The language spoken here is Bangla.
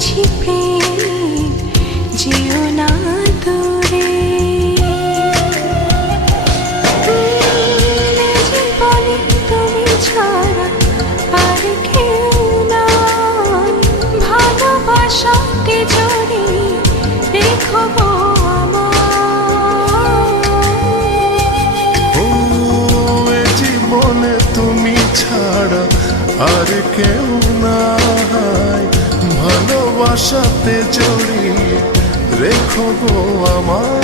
বলছি প্রেম যেও না দূরে। জীবনে তুমি ছাড়া আর কেউ না, ভালোবাসাতে জড়িয়ে রেখো গো আমার। জীবনে তুমি ছাড়া আর কেউ নাই, ভালোবাসাতে জড়িয়ে রেখো গো আমার।